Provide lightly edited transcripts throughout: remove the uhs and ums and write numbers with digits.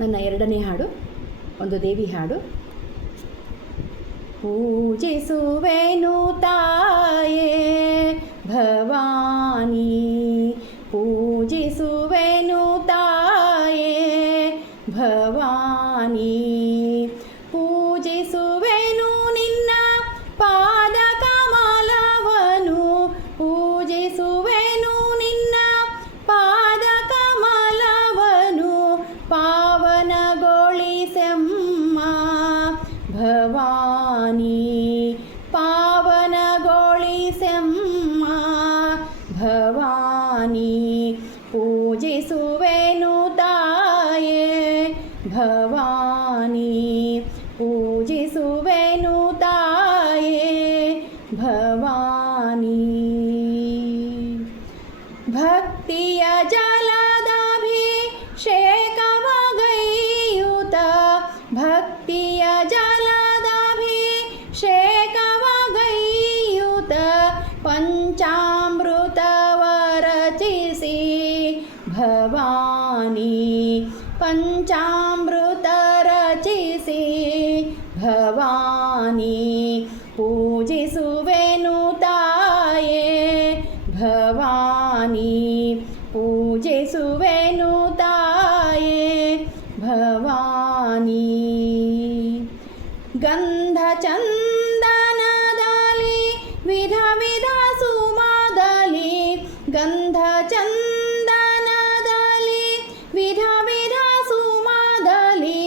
ನನ್ನ ಎರಡನೇ ಹಾಡು ಒಂದು ದೇವಿ ಹಾಡು. ಪೂಜಿಸುವೆನು ತಾಯೇ ಭವಾನಿ, ಪೂಜಿಸುವೆನು ತಾಯೇ ಭವಾನಿ, ಪೂಜಿಸುವೆನು ನಿನ್ನ ಪಾದ ಕಮಲವನು, ಪೂಜಿಸುವೆನು ನಿನ್ನ ಪಾದ ಕಮಲವನು, ಪಾವನಗೊಳಿಸೆಮ್ಮ ಭವಾನಿ, ಪಾವನಗೊಳಿಸೆಮ್ಮ ಭವಾನಿ, ಪೂಜಿಸುವೆನು ತಾಯೇ ಭವಾನಿ, ಪೂಜಿಸುವೆನು ತಾಯೇ ಭವಾನಿ. ಭಕ್ತಿಯ ಜಲದಾಭಿಷೇಕವಗೈಯುತ, ಭಕ್ತಿಯ ಜಲದಾಭಿಷೇಕವಗೈಯುತ, ಪಂಚಾಮೃತವ ರಚಿಸಿ ಭವಾನಿ, ಪಂಚಾಮೃತ ರಚಿಸಿ ಭವಾನಿ, ಪೂಜಿಸುವೆನು ತಾಯೇ ಭವಾನಿ, ಪೂಜಿಸುವೆನು ತಾಯೇ ಭವಾನಿ. ಗಂಧ ಚಂದನದಲ್ಲಿ ವಿಧ ವಿಧ ಸುಮದಲ್ಲಿ, ಗಂಧ ಚಂದನದಲ್ಲಿ ವಿಧ ವಿಧ ಸುಮದಲ್ಲಿ,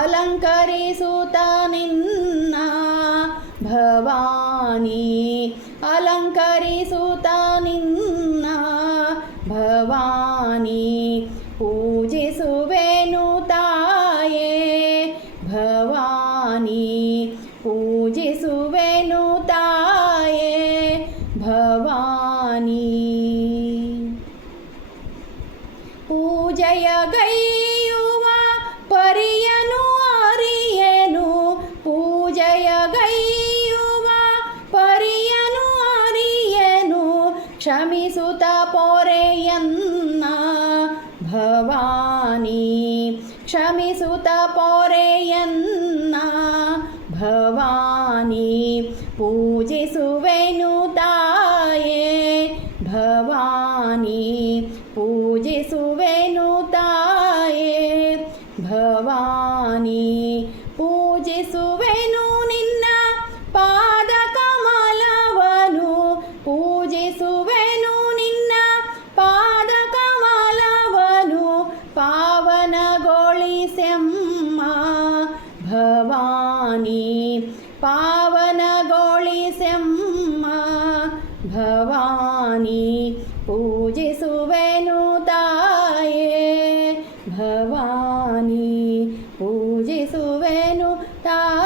ಅಲಂಕರಿಸುತ್ತ ನಿನ್ನ ಭವಾನಿ, ಅಲಂಕರಿಸುತ್ತ ನಿನ್ನ ಭವಾನಿ, ಪೂಜಿಸುವೆನು ತಾಯೇ ಭವಾನಿ, ಪೂಜಿಸುವೆನು ತಾಯೇ ಭವಾನಿ. ಪೂಜೆಯ ಗೈಯುವ ಪರಿಯನು ಅರಿಯೆನು, ಪೂಜೆಯ ಗೈಯುವ ಪರಿಯನು ಅರಿಯೆನು, ಕ್ಷಮಿಸುತ್ತ ಪೊರೆಯನ್ನ ಭವಾನಿ, ಕ್ಷಮಿಸುತ್ತ ಪೊರೆಯನ್ನ ಭವಾನಿ, ಪೂಜಿಸುವೆನು ತಾಯೇ ಭವಾನಿ, ಪೂಜಿಸುವೆನು ತಾಯೇ ಭವಾನಿ, ಪೂಜಿಸುವೆನು ನಿನ್ನ ಪಾದ ಕಮಲವನು, ಪೂಜಿಸುವೆನು ನಿನ್ನ ಪಾದ ಕಮಲವನು, ಪಾವನಗೊಳಿಸೆಮ್ಮ ಭವಾನಿ, ಪಾವನಗೊಳಿಸೆಮ್ಮ ಭವಾನಿ, ಪೂಜಿಸುವೆನು ತಾಯೇ ಭವಾನಿ, ಪೂಜಿಸುವೆನು ತಾಯೇ